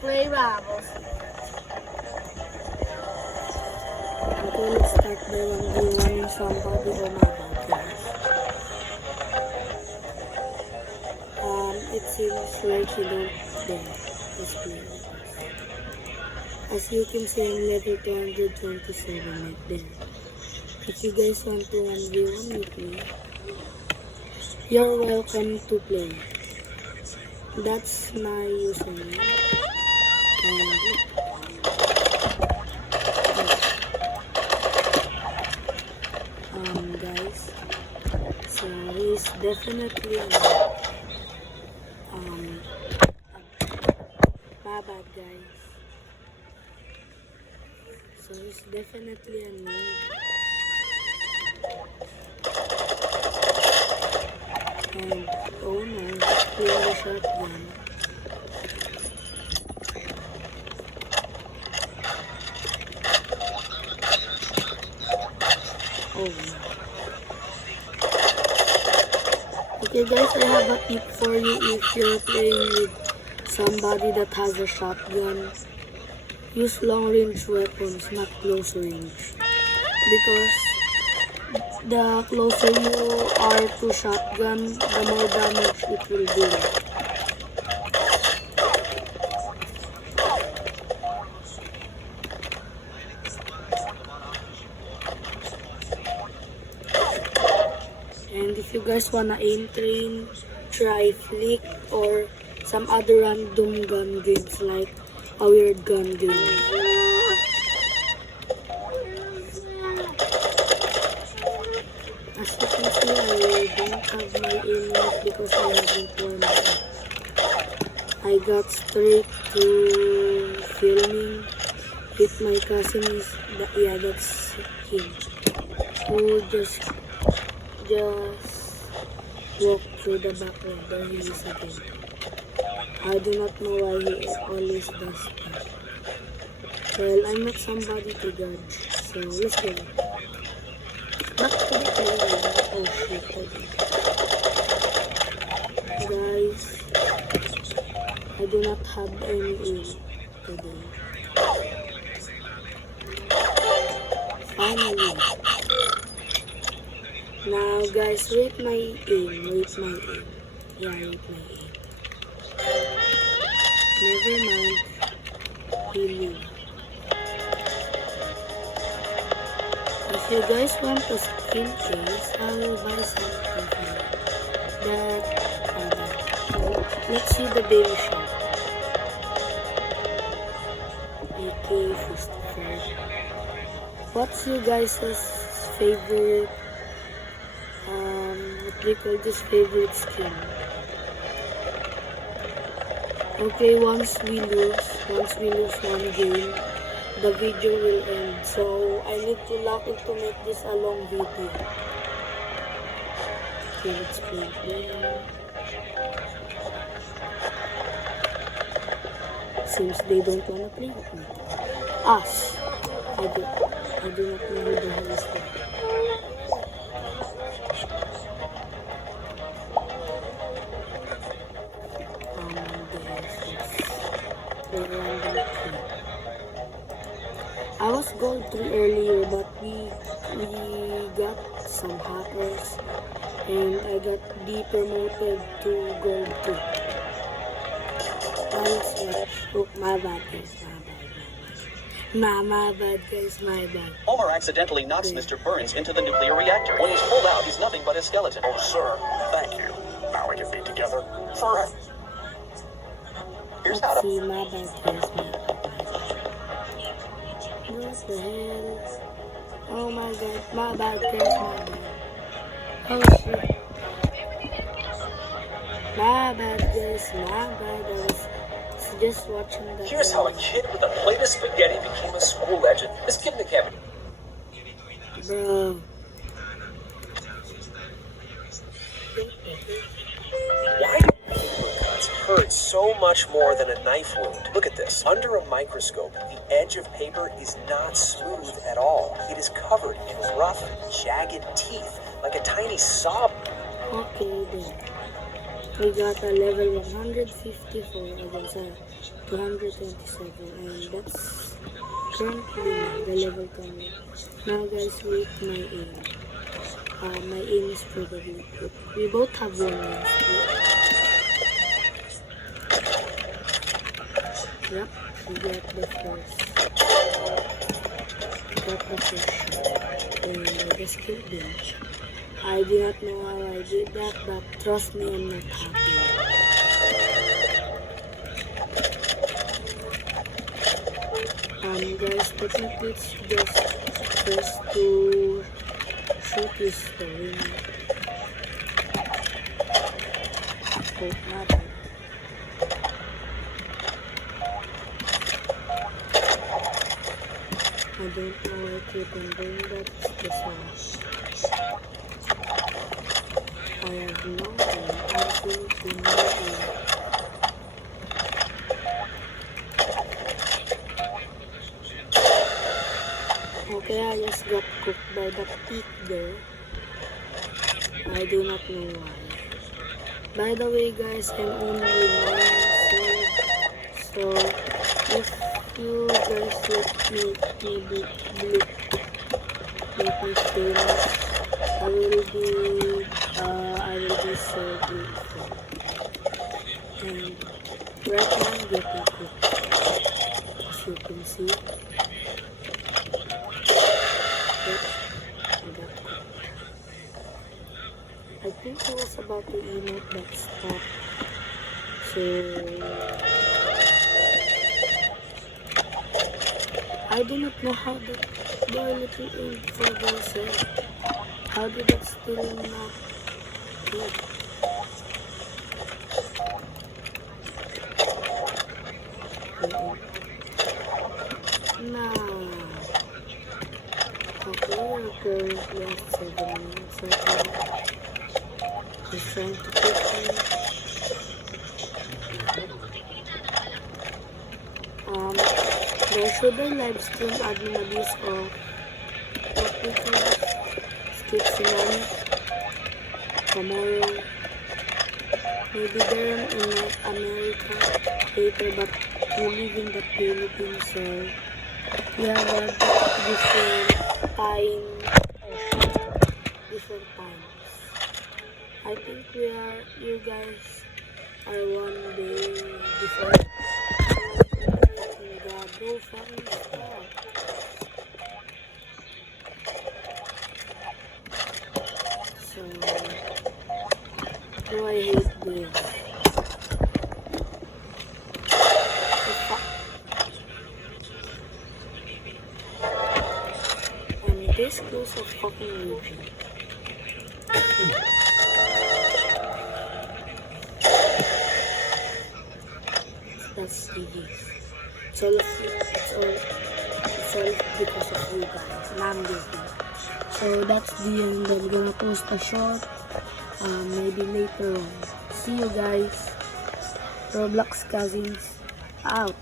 play Marbles. Okay, let's start by 1v1 somebody or not, guys. It seems like you don't dare display with us. As you can see, I'm level 227 right there. If you guys want to 1v1 with me, you're welcome to play. That's my username. And guys, so he's definitely my bad guys. So he's definitely a noob. And oh no, he's playing the shotgun. Oh no. Okay guys, I have a tip for you if you're playing with somebody that has a shotgun. Use long range weapons, not close range. Because the closer you are to shotgun, the more damage it will do. And if you guys wanna aim train, try Flick or some other random gun games like a weird gun game. As you can see, I don't have my aim yet because I haven't warmed up. I got straight to filming with my cousin. That's him. Who just walk through the background. There he is again. I do not know why he always does that. Well, I'm not somebody to judge, so let's go. Back to the play. Oh shit, guys, I do not have any aim today. Finally. Now guys, rate my aim. Yeah, rate my aim. Never mind. Really. If you guys want a skin case, I will buy something for you. Let's see the baby shop. AK 55. What's you guys' favorite what they call this favorite skin? Okay, once we lose one game, the video will end. So I need to lock it to make this a long video. Okay, let's play. Seems they don't wanna play with me. Us. I do not know who the hell is that. I was gold 3 earlier, but we got some hackers and I got depromoted to gold 2. Oh, my bad guys, my bad guys, my bad. Homer accidentally knocks Mr. Burns into the nuclear reactor. When he's pulled out, he's nothing but a skeleton. Oh, sir, thank you. Now we can be together forever. Here's how to... See, my bad guys, my bad. What the hell? Oh my god, my bad guys, my bad. Oh shit. My bad guys, my bad. I was just watching that. Here's how a kid with a plate of spaghetti became a school legend. This kid in the cabin. Bro. Why do cuts hurt so much more than a knife wound? Look at this. Under a microscope, the edge of paper is not smooth at all. It is covered in rough, jagged teeth, like a tiny saw. Okay then. we got a level 154 against a 227, and that's currently the level 20. Now guys, rate my aim. My aim is probably good. We both have 1 wins. Yep, we got the first. And I just killed them. I do not know how I did that, but trust me, I'm not happy. Guys, technically it's just first to shoot this story. Hope not. I don't know why I keep on doing that. It's just wrong. I have no idea. Absolutely no idea. Okay, I just got cooked by the pig there. I do not know why. By the way guys, I'm only 9, so if you guys let me famous, I will be so grateful. And right now I'm getting cooked, as you can see. I think I was about to emote but stopped. So I do not know how the little aim for themselves. How did it still not good? Nah. Okay, we're currently at 7 minutes. He's trying to pick me. Should I live stream admin abuse or what we call this? Skip tsunami tomorrow? Maybe there in North America later, but we live in the Philippines, so we have a different times. I think you guys are 1 day different. Go fucking stop. So, do I hate this? And this goes a fucking region. That's easy. It's all because of you guys. And I'm guilty. So that's the end. I'm gonna post a short. Maybe later on. See you guys. Roblox Cousins out.